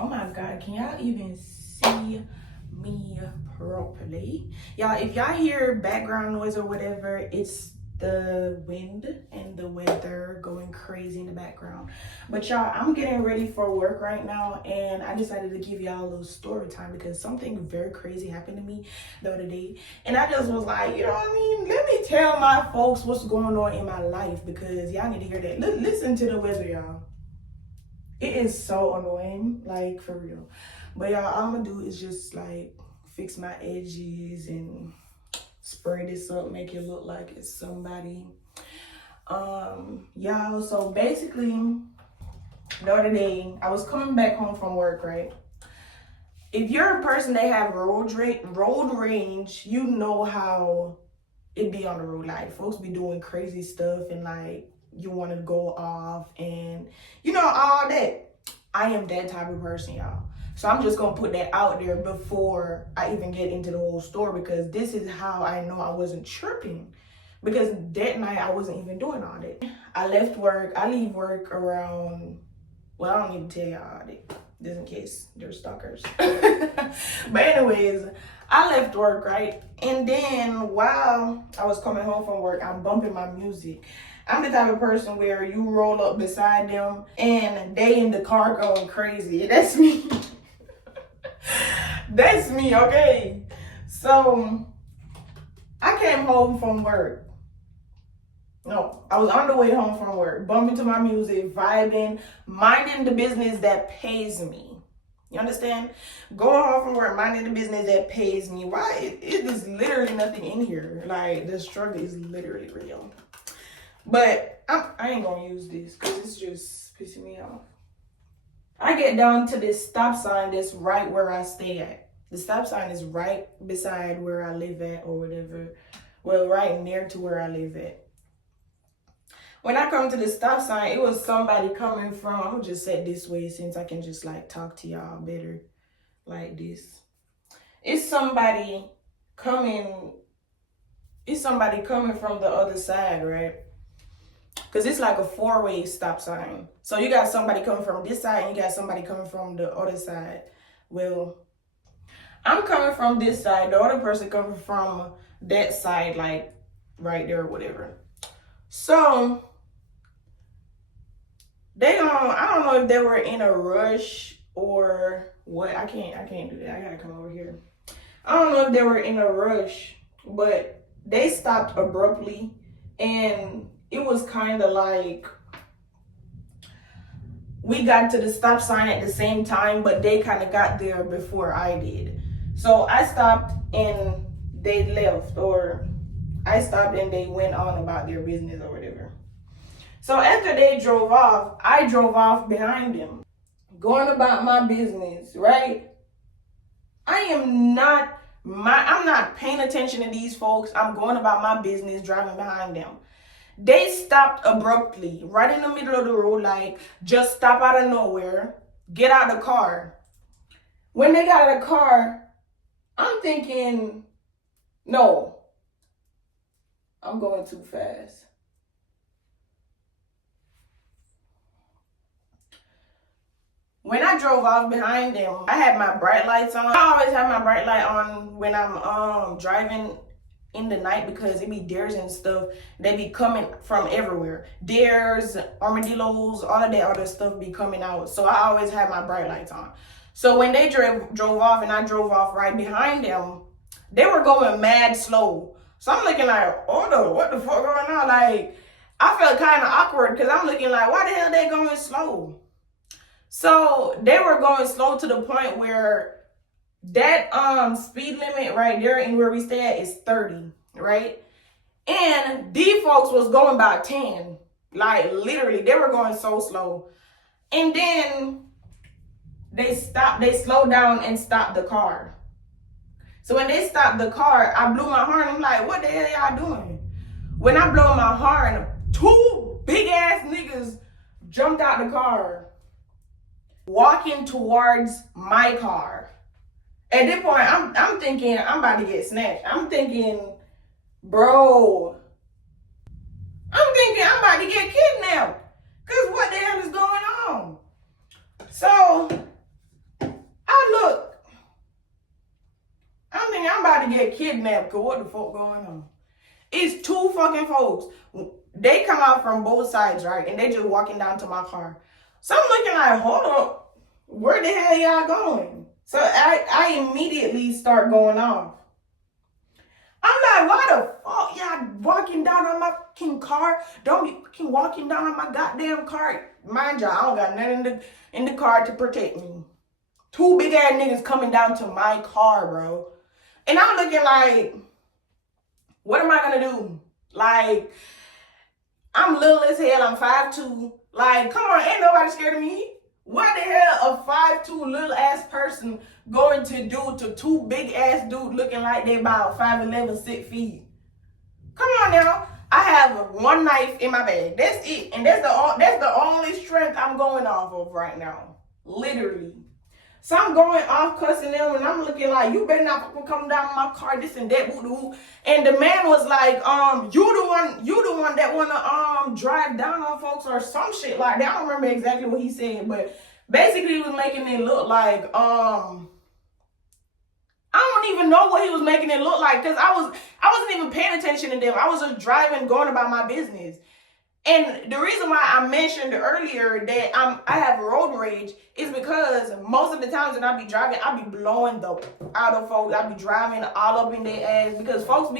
Oh my God, can y'all even see me properly? Y'all, if y'all hear background noise or whatever, it's the wind and the weather going crazy in the background. But y'all, I'm getting ready for work right now, and I decided to give y'all a little story time because something very crazy happened to me the other day. And I just was like, you know what I mean? Let me tell my folks what's going on in my life because y'all need to hear that. Listen to the weather, y'all. It is so annoying, like for real. But y'all, all I'm gonna do is just like fix my edges and spray this up, make it look like it's somebody. Y'all, so basically the other day I was coming back home from work, right? If you're a person that have road rage, you know how it be on the road. Like folks be doing crazy stuff and like you want to go off and you know all that. I am that type of person, y'all. So I'm just gonna put that out there before I even get into the whole story because this is how I know I wasn't tripping. Because that night I wasn't even doing all that. I left work. I leave work around, well, I don't even tell y'all that, just in case they're stalkers. But anyways, I left work, right? And then while I was coming home from work, I'm bumping my music. I'm the type of person where you roll up beside them and they in the car going crazy. That's me. That's me, okay? So I came home from work. No, I was on the way home from work, bumping to my music, vibing, minding the business that pays me. You understand? Going home from work, minding the business that pays me. Why? It is literally nothing in here. Like, the struggle is literally real. But I ain't gonna use this because it's just pissing me off. I get down to this stop sign that's right where I stay at. The stop sign is right beside where I live at or whatever. Well, right near to where I live at. When I come to the stop sign, it was somebody coming from, I'm gonna just set this way since I can just like talk to y'all better like this. It's somebody coming from the other side, right? Because it's like a four-way stop sign. So you got somebody coming from this side and you got somebody coming from the other side. Well, I'm coming from this side. The other person coming from that side, like right there or whatever. So I don't know if they were in a rush or what. I can't do that. I gotta come over here. I don't know if they were in a rush, but they stopped abruptly and it was kind of like we got to the stop sign at the same time, but they kind of got there before I did. So I stopped and they left, or I stopped and they went on about their business or whatever. So after they drove off, I drove off behind them, going about my business, right? I'm not paying attention to these folks. I'm going about my business, driving behind them. They stopped abruptly, right in the middle of the road, like just stop out of nowhere, get out of the car. When they got out of the car, I'm thinking, no, I'm going too fast. When I drove off behind them, I had my bright lights on. I always have my bright light on when I'm driving in the night because it be deers and stuff. They be coming from everywhere. Deers, armadillos, all of that other stuff be coming out. So I always have my bright lights on. So when they drove off and I drove off right behind them, they were going mad slow. So I'm looking like, oh no, what the fuck going on? Like, I felt kind of awkward because I'm looking like, why the hell they going slow? So they were going slow to the point where that speed limit right there and where we stay at is 30, right? And these folks was going about 10. Like literally, they were going so slow. And then they slowed down and stopped the car. So when they stopped the car, I blew my horn. I'm like, what the hell y'all doing? When I blow my horn, two big ass niggas jumped out the car, walking towards my car. At this point, I'm thinking I'm about to get snatched. I'm thinking, bro, I'm about to get kidnapped. Because what the hell is going on? So get kidnapped. Cause what the fuck going on? It's two fucking folks. They come out from both sides, right? And they just walking down to my car. So I'm looking like, hold up, where the hell y'all going? So I immediately start going off. I'm like, why the fuck y'all walking down on my fucking car? Don't be fucking walking down on my goddamn car. Mind y'all, I don't got nothing in the car to protect me. Two big ass niggas coming down to my car, bro. And I'm looking like, what am I gonna do? Like, I'm little as hell, I'm 5'2". Like, come on, ain't nobody scared of me. What the hell a 5'2" little ass person going to do to two big ass dudes looking like they about 5'11", 6 feet? Come on now. I have one knife in my bag. That's it. And that's the only strength I'm going off of right now. Literally. So I'm going off cussing them and I'm looking like, you better not fucking come down my car, this and that, woo-doo. And the man was like, you the one that wanna drive down on folks or some shit like that. I don't remember exactly what he said, but basically he was making it look like, I don't even know what he was making it look like, because I wasn't even paying attention to them. I was just driving, going about my business. And the reason why I mentioned earlier that I have road rage is because most of the times when I be driving, I be blowing the out of folks. I be driving all up in their ass because folks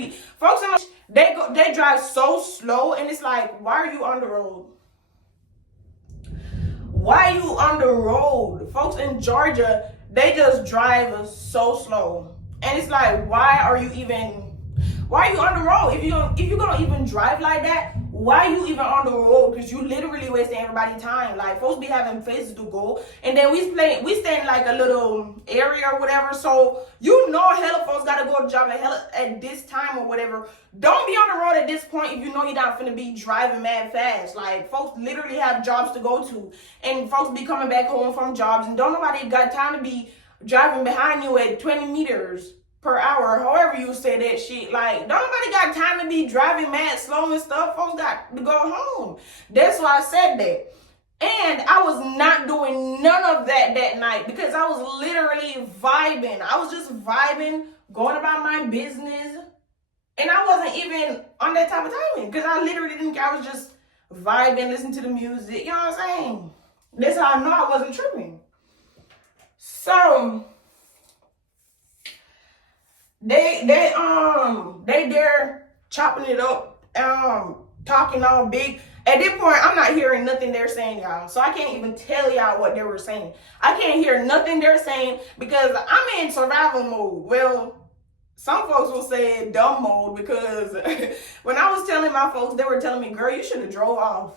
they drive so slow, and it's like, why are you on the road? Why are you on the road? Folks in Georgia, they just drive so slow, and it's like, why are you on the road? If you're gonna even drive like that, why are you even on the road? Because you literally wasting everybody's time. Like, folks be having places to go, and then we stay in like a little area or whatever. So you know, hella folks gotta go to job at this time or whatever. Don't be on the road at this point if you know you're not finna be driving mad fast. Like, folks literally have jobs to go to, and folks be coming back home from jobs, and don't nobody got time to be driving behind you at 20 meters per hour, however you say that shit. Like, nobody got time to be driving mad slow and stuff. Folks got to go home. That's why I said that. And I was not doing none of that night because I was literally vibing. I was just vibing, going about my business. And I wasn't even on that type of timing because I literally didn't care. I was just vibing, listening to the music. You know what I'm saying? That's how I know I wasn't tripping. So they there chopping it up, talking all big. At this point, I'm not hearing nothing they're saying, y'all. So I can't even tell y'all what they were saying. I can't hear nothing they're saying because I'm in survival mode. Well, some folks will say dumb mode because when I was telling my folks, they were telling me, girl, you should have drove off.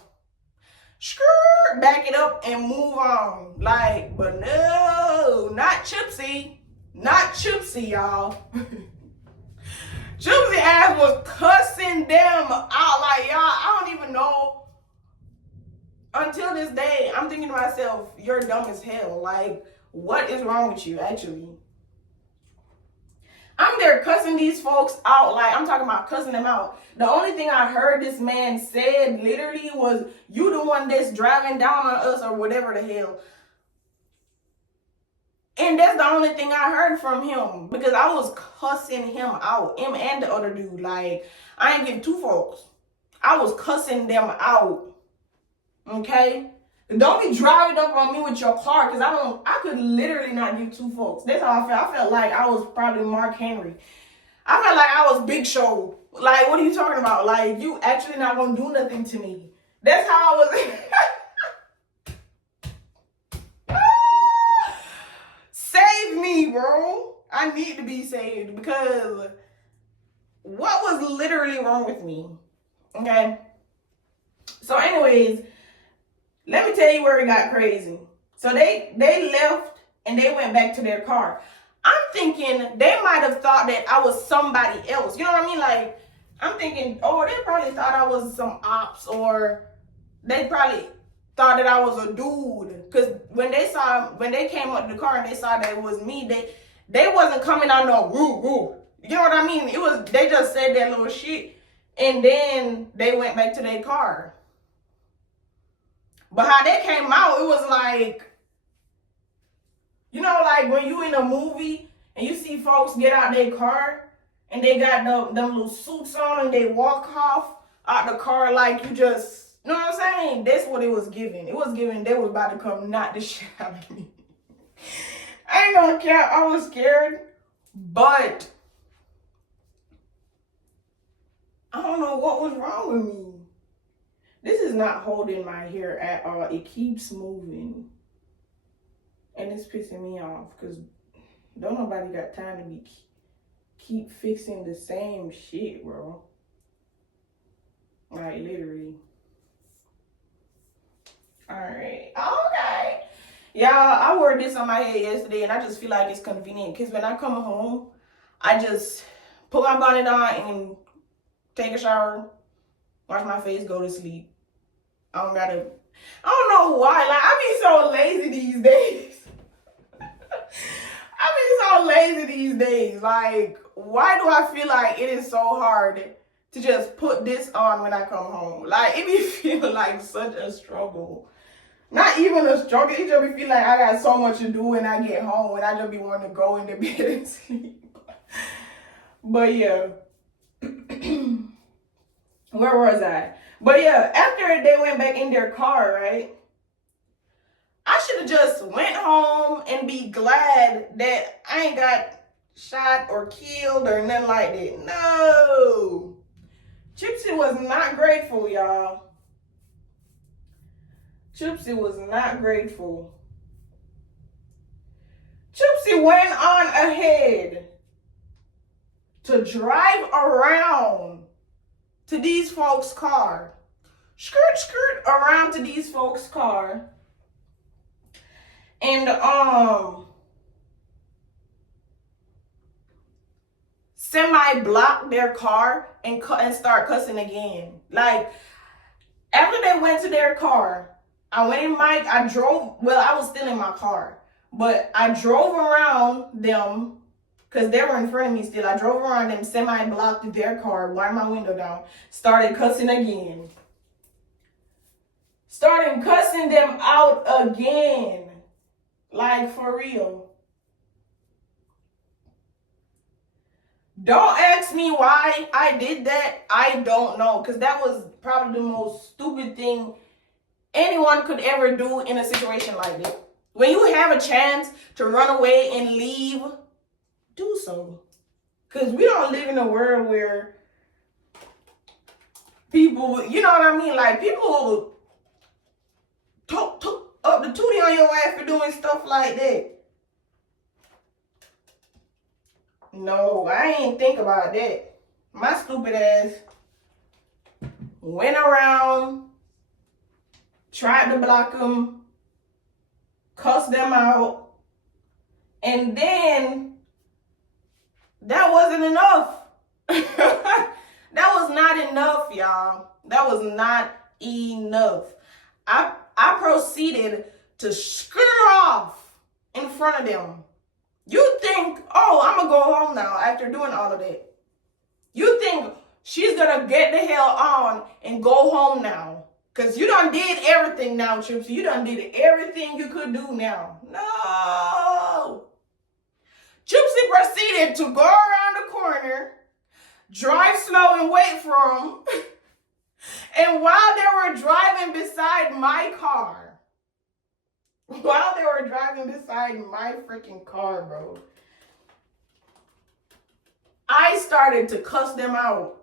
Back it up and move on. Like, but no, not Chipsy. Not Chipsy, y'all. Chipsy ass was cussing them out. Like, y'all, I don't even know. Until this day, I'm thinking to myself, you're dumb as hell. Like, what is wrong with you, actually? I'm there cussing these folks out. Like, I'm talking about cussing them out. The only thing I heard this man said literally was, you the one that's driving down on us or whatever the hell. And that's the only thing I heard from him because I was cussing him out, him and the other dude. Like, I ain't giving two folks. I was cussing them out. Okay? Don't be driving up on me with your car because I could literally not give two folks. That's how I felt. I felt like I was probably Mark Henry. I felt like I was Big Show. Like, what are you talking about? Like, you actually not gonna do nothing to me. That's how I was. Save me, bro. I need to be saved because what was literally wrong with me? Okay? So anyways, let me tell you where it got crazy. So they left and they went back to their car. I'm thinking they might have thought that I was somebody else. You know what I mean? Like, I'm thinking, oh, they probably thought I was some ops, or they probably thought that I was a dude. Because when they came up to the car and they saw that it was me, they wasn't coming on no woo woo. You know what I mean? They just said that little shit and then they went back to their car. But how they came out, it was like, you know, like when you in a movie and you see folks get out their car and they got them little suits on and they walk off out the car like you just, you know what I'm saying? That's what it was giving. It was giving they was about to come knock the shit out of me. I ain't gonna care. I was scared, but I don't know what was wrong with me. This is not holding my hair at all. It keeps moving. And it's pissing me off because don't nobody got time to be keep fixing the same shit, bro. Like, literally. Alright. Okay. Y'all, I wore this on my head yesterday and I just feel like it's convenient because when I come home, I just put my bonnet on and take a shower, wash my face, go to sleep. I don't know why. Like, I be so lazy these days. I be so lazy these days. Like, why do I feel like it is so hard to just put this on when I come home? Like, it be feeling like such a struggle. Not even a struggle. It just be feeling like I got so much to do when I get home and I just be wanting to go into bed and sleep. But yeah. Where was I? But yeah, after they went back in their car, right? I should have just went home and be glad that I ain't got shot or killed or nothing like that. No. Chipsy was not grateful, y'all. Chipsy was not grateful. Chipsy went on ahead to drive around to these folks' car. Skirt around to these folks' car. And semi-block their car and start cussing again. Like, after they went to their car, I was still in my car, but I drove around them because they were in front of me still. I drove around them, semi-blocked their car, wind my window down, started cussing again. Started cussing them out again. Like, for real. Don't ask me why I did that. I don't know. Because that was probably the most stupid thing anyone could ever do in a situation like that. When you have a chance to run away and leave, do so. Because we don't live in a world where people, you know what I mean? Like, people talk up the tootie on your ass for doing stuff like that. No, I ain't think about that. My stupid ass went around, tried to block them, cussed them out, and then that wasn't enough. That was not enough, y'all. That was not enough. I proceeded to skirt off in front of them. You think, oh, I'm going to go home now after doing all of that. You think she's going to get the hell on and go home now. Because you done did everything now, Chipsy. You done did everything you could do now. No. Chipsy proceeded to go around the corner, drive slow and wait for him. And while they were driving beside my car, freaking car, bro, I started to cuss them out.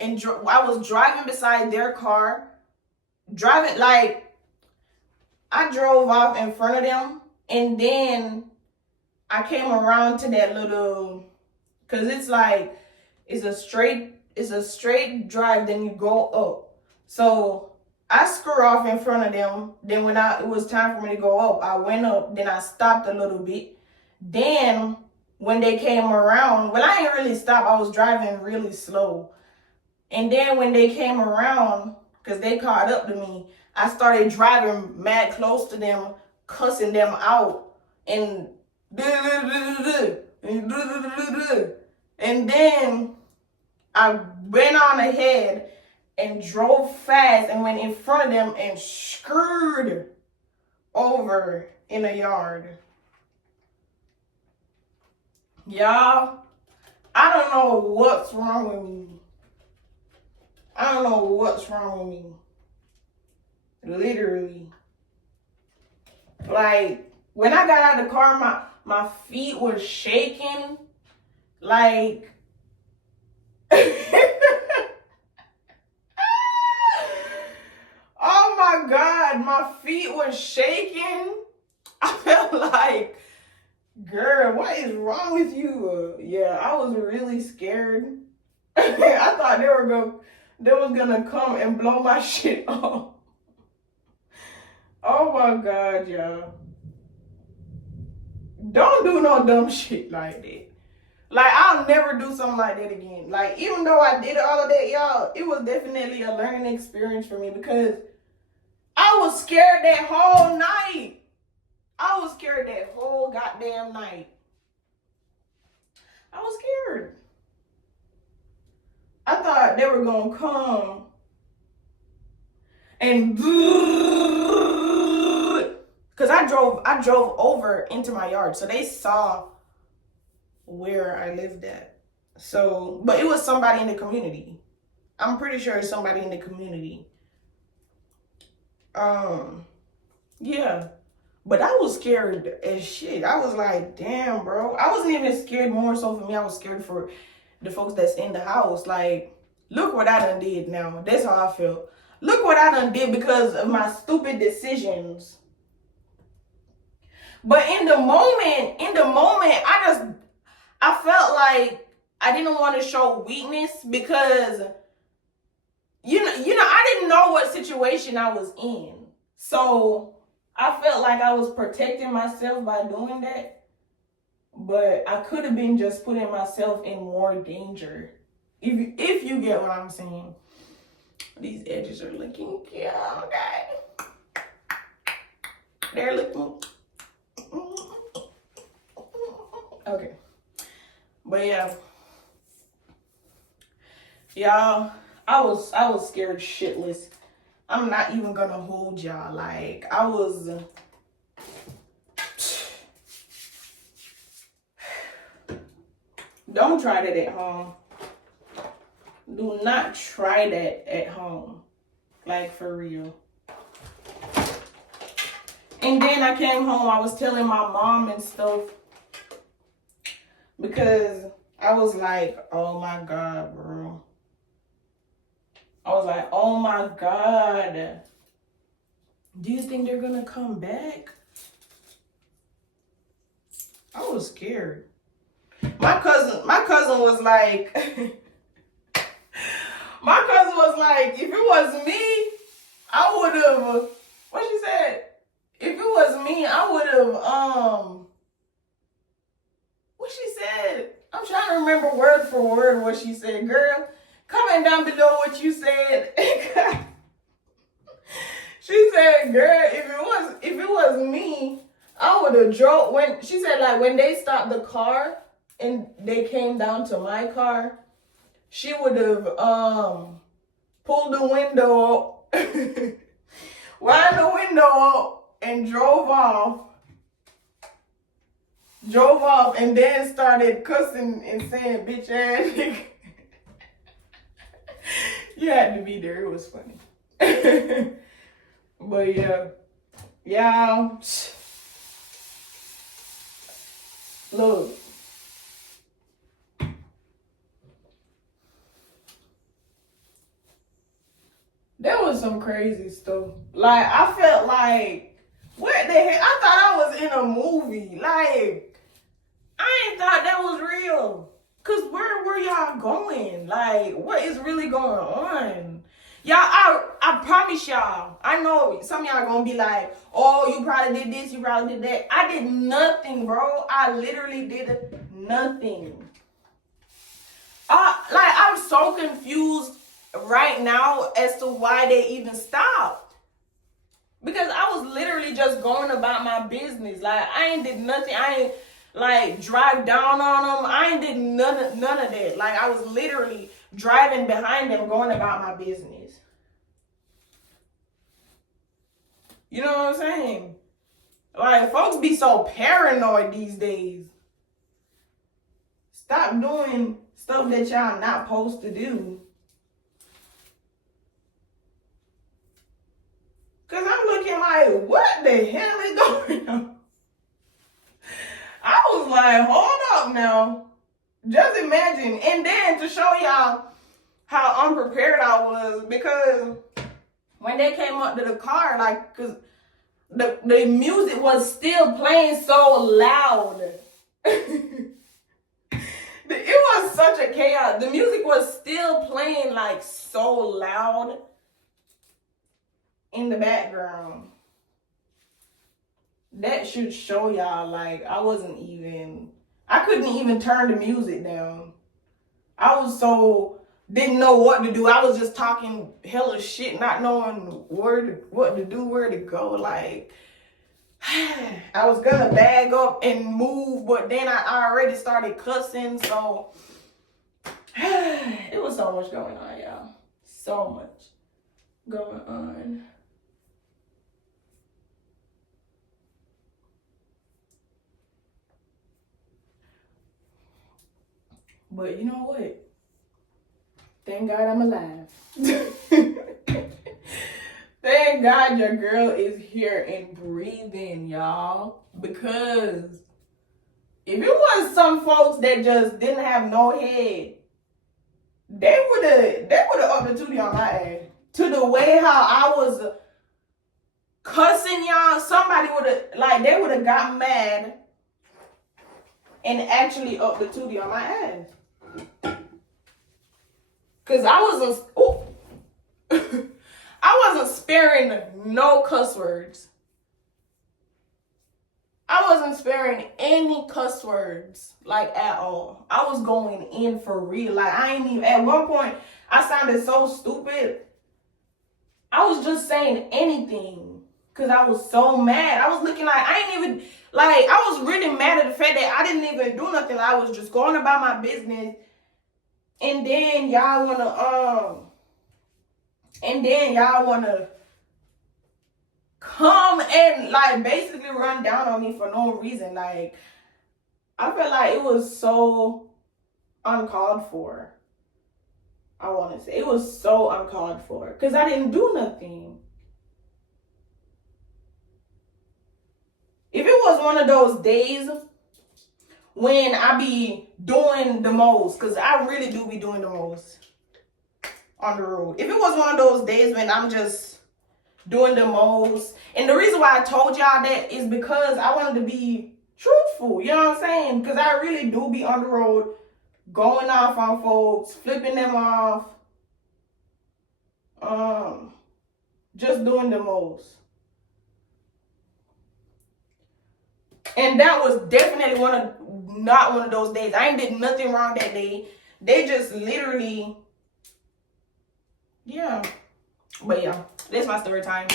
And I was driving beside their car, I drove off in front of them, and then I came around to that little, because it's a straight drive, then you go up. So I skirt off in front of them. Then when it was time for me to go up, I went up. Then I stopped a little bit. Then when they came around, well, I didn't really stop. I was driving really slow. And then when they came around, because they caught up to me, I started driving mad close to them, cussing them out. And then I went on ahead and drove fast and went in front of them and skirted over in a yard. Y'all, I don't know what's wrong with me. I don't know what's wrong with me. Literally. Like, when I got out of the car, my feet were shaking. Like, oh my God, my feet were shaking. I felt like, girl, what is wrong with you? Yeah, I was really scared. I thought they was gonna come and blow my shit off. Oh my God, y'all. Don't do no dumb shit like that. Like, I'll never do something like that again. Like, even though I did all of that, y'all, it was definitely a learning experience for me because I was scared that whole night. I was scared that whole goddamn night. I was scared. I thought they were gonna come and because I drove over into my yard, so they saw where I lived at. So, but it was somebody in the community. I'm pretty sure it's somebody in the community. Yeah. But I was scared as shit. I was like, damn, bro. I wasn't even scared more so for me. I was scared for the folks that's in the house. Like, look what I done did now. That's how I feel. Look what I done did because of my stupid decisions. But in the moment, I felt like I didn't want to show weakness because, you know, I didn't know what situation I was in. So I felt like I was protecting myself by doing that. But I could have been just putting myself in more danger. If you get what I'm saying. These edges are looking cute, okay? They're looking... Okay. But yeah. Y'all, I was scared shitless. I'm not even gonna hold y'all. Like, I was... Don't try that at home. Do not try that at home. Like, for real. And then I came home, I was telling my mom and stuff. Because I was like, oh my God, bro. I was like, oh my God. Do you think they're gonna come back? I was scared. My cousin was like, my cousin was like, if it was me, I would have, what she said? If it was me, I would have, what she said? I'm trying to remember word for word what she said. Girl, comment down below what you said. She said, girl, if it was me, I would have drove. When she said, like, when they stopped the car and they came down to my car, she would have pulled the window up, wound the window up, and drove off, and then started cussing and saying, bitch ass nigga. You had to be there. It was funny. But yeah. Y'all. Look. That was some crazy stuff. Like, I felt like, what the heck? I thought I was in a movie. Like, I ain't thought that was real. Cause where were y'all going? Like, what is really going on? Y'all, I promise y'all, I know some of y'all gonna be like, oh, you probably did this, you probably did that. I did nothing, bro. I literally did nothing. I'm so confused right now as to why they even stopped. Because I was literally just going about my business. Like, I ain't did nothing. I ain't like drive down on them. I ain't did none of that. Like, I was literally driving behind them, going about my business. You know what I'm saying? Like, folks be so paranoid these days. Stop doing stuff that y'all not supposed to do. Cause I'm looking like, what the hell is going on? I was like, hold up now. Just imagine. And then to show y'all how unprepared I was, because when they came up to the car, like, cause the music was still playing so loud. It was such a chaos. The music was still playing like so loud in the background. That should show y'all, like, I couldn't even turn the music down. I was so, didn't know what to do. I was just talking hella shit, not knowing what to do, where to go. Like, I was gonna bag up and move, but then I already started cussing, so it was so much going on, y'all. So much going on. But you know what? Thank God I'm alive. Thank God your girl is here and breathing, y'all. Because if it was some folks that just didn't have no head, they would have upped the tootie on my ass. To the way how I was cussing y'all, somebody would have, like, they would have got mad and actually upped the tootie on my ass. Cause I wasn't sparing no cuss words. I wasn't sparing any cuss words, like, at all. I was going in for real. Like, I ain't even, at one point, I sounded so stupid. I was just saying anything. Cause I was so mad. I was looking like, I ain't even, like, I was really mad at the fact that I didn't even do nothing. I was just going about my business. And then y'all wanna come and, like, basically run down on me for no reason. Like, I felt like it was so uncalled for. I want to say it was so uncalled for, because I didn't do nothing. If it was one of those days when I be doing the most, because I really do be doing the most on the road. If it was one of those days when I'm just doing the most, and the reason why I told y'all that is because I wanted to be truthful, you know what I'm saying? Because I really do be on the road, going off on folks, flipping them off, just doing the most. And that was definitely not one of those days. I ain't did nothing wrong that day. They just literally, yeah. But yeah, that's my story time.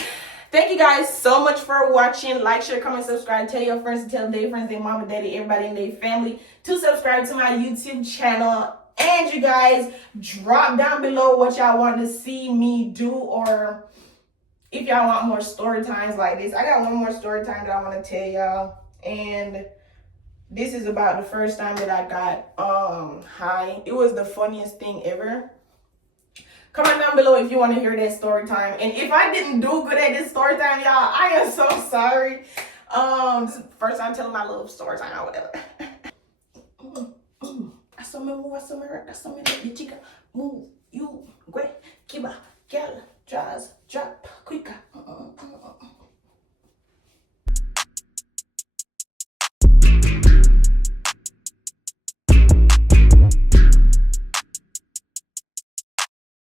Thank you guys so much for watching. Like, share, comment, subscribe. Tell your friends, tell their friends, their mama, daddy, everybody in their family to subscribe to my YouTube channel. And you guys, drop down below what y'all want to see me do, or if y'all want more story times like this. I got one more story time that I want to tell y'all. And this is about the first time that I got high. It was the funniest thing ever. Comment down below if you want to hear that story time. And if I didn't do good at this story time, y'all, I am so sorry. This is the first time telling my little story time or whatever. Move, you, great, kiba, gal, jazz, drop, quicker.